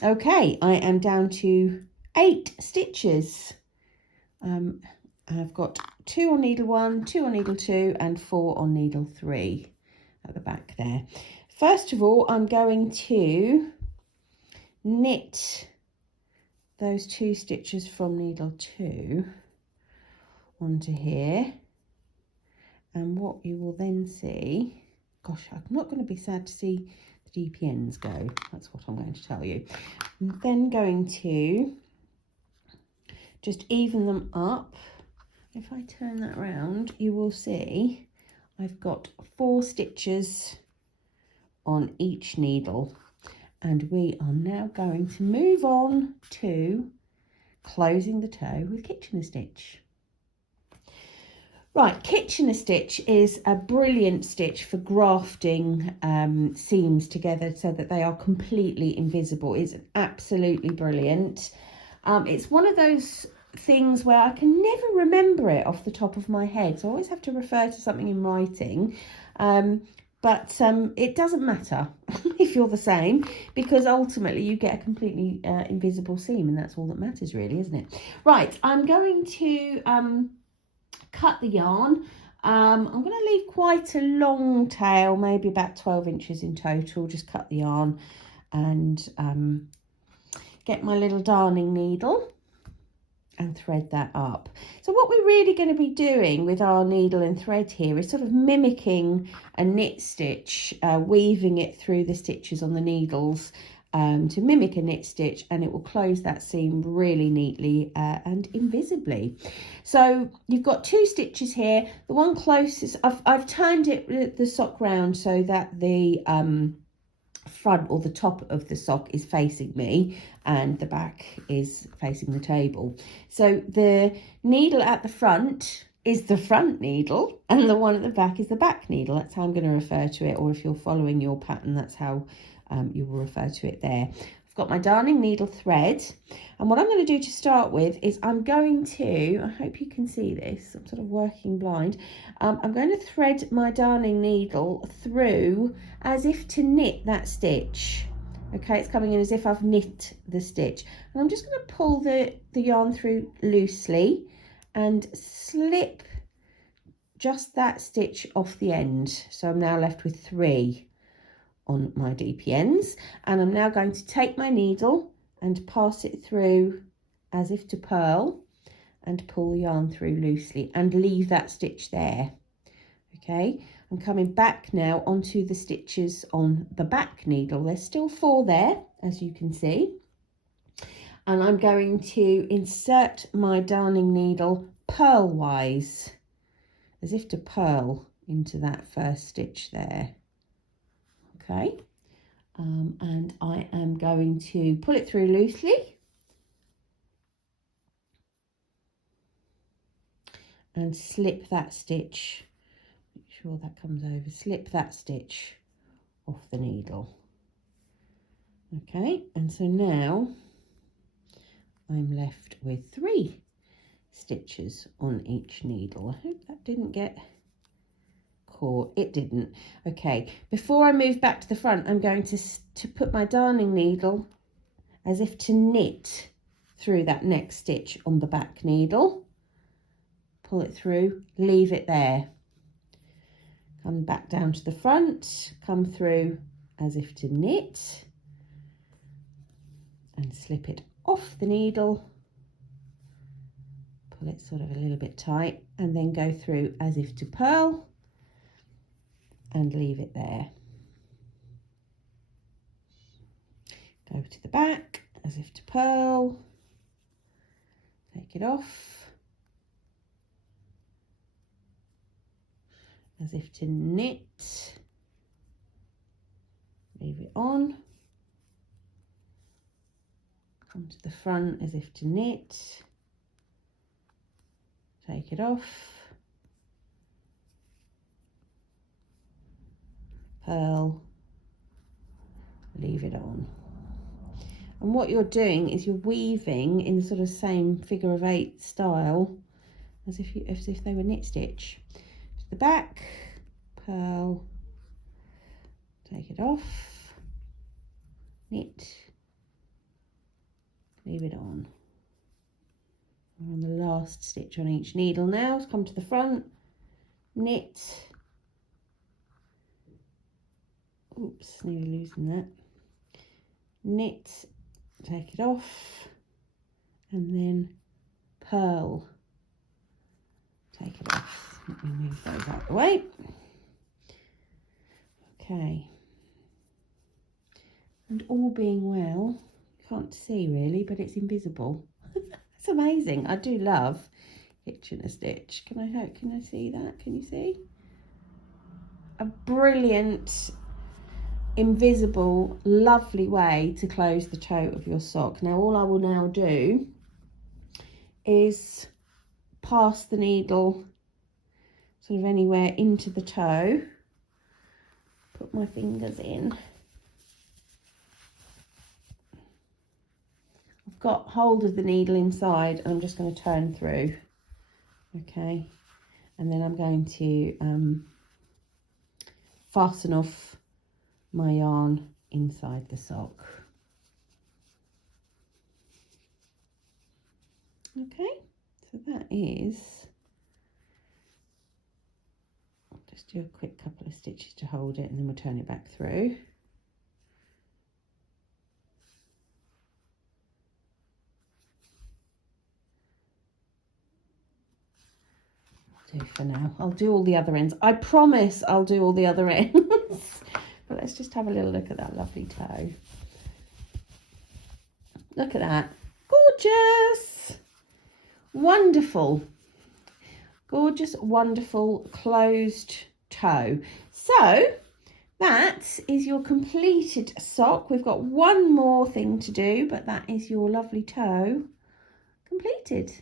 Okay, I am down to 8 stitches. I've got 2 on needle 1, 2 on needle 2 and 4 on needle 3 at the back there. First of all, I'm going to knit those 2 stitches from needle 2 onto here, and what you will then see, gosh, I'm not going to be sad to see the DPNs go, that's what I'm going to tell you. I'm then going to just even them up. If I turn that round, you will see I've got 4 stitches on each needle, and we are now going to move on to closing the toe with Kitchener stitch. Right, Kitchener stitch is a brilliant stitch for grafting seams together so that they are completely invisible. It's absolutely brilliant. It's one of those things where I can never remember it off the top of my head, so I always have to refer to something in writing. But it doesn't matter if you're the same, because ultimately you get a completely invisible seam, and that's all that matters really, isn't it? Right, I'm going to cut the yarn. I'm going to leave quite a long tail, maybe about 12 inches in total. Just cut the yarn and get my little darning needle and thread that up. So what we're really going to be doing with our needle and thread here is sort of mimicking a knit stitch, weaving it through the stitches on the needles to mimic a knit stitch, and it will close that seam really neatly and invisibly. So you've got 2 stitches here. The one closest, I've turned it the sock round so that the front or the top of the sock is facing me and the back is facing the table. So the needle at the front is the front needle and the one at the back is the back needle. That's how I'm going to refer to it, or if you're following your pattern, that's how you will refer to it there. I've got my darning needle thread, and what I'm going to do to start with is I'm going to, I hope you can see this, I'm sort of working blind, I'm going to thread my darning needle through as if to knit that stitch. Okay, it's coming in as if I've knit the stitch, and I'm just going to pull the yarn through loosely and slip just that stitch off the end. So I'm now left with 3 on my DPNs, and I'm now going to take my needle and pass it through as if to purl and pull the yarn through loosely and leave that stitch there. Okay, I'm coming back now onto the stitches on the back needle. There's still 4 there, as you can see, and I'm going to insert my darning needle purlwise as if to purl into that first stitch there. Okay, and I am going to pull it through loosely and slip that stitch, make sure that comes over, slip that stitch off the needle. Okay, and so now I'm left with 3 stitches on each needle. I hope that didn't get caught. It didn't. Okay, before I move back to the front, I'm going to put my darning needle as if to knit through that next stitch on the back needle. Pull it through, leave it there. Come back down to the front, come through as if to knit and slip it off the needle. Pull it sort of a little bit tight and then go through as if to purl and leave it there. Go to the back as if to purl, take it off, as if to knit, leave it on, come to the front as if to knit, take it off, purl, leave it on. And what you're doing is you're weaving in the sort of same figure of 8 style as if they were knit stitch. To the back, purl, take it off, knit, leave it on. We're on the last stitch on each needle now. Let's come to the front, knit. Oops, nearly losing that. Knit, take it off, and then purl, take it off. Let me move those out of the way. Okay, and all being well, you can't see really, but it's invisible. It's amazing. I do love hitching a stitch. Can I see that? Can you see? A brilliant, invisible, lovely way to close the toe of your sock. Now all I will now do is pass the needle sort of anywhere into the toe, put my fingers in. I've got hold of the needle inside and I'm just going to turn through, okay, and then I'm going to fasten off my yarn inside the sock. Okay, so that is, I'll just do a quick couple of stitches to hold it and then we'll turn it back through. I'll do for now. I'll do all the other ends. I promise I'll do all the other ends. But let's just have a little look at that lovely toe. Look at that. Gorgeous. Wonderful. Gorgeous, wonderful closed toe. So that is your completed sock. We've got one more thing to do, but that is your lovely toe completed.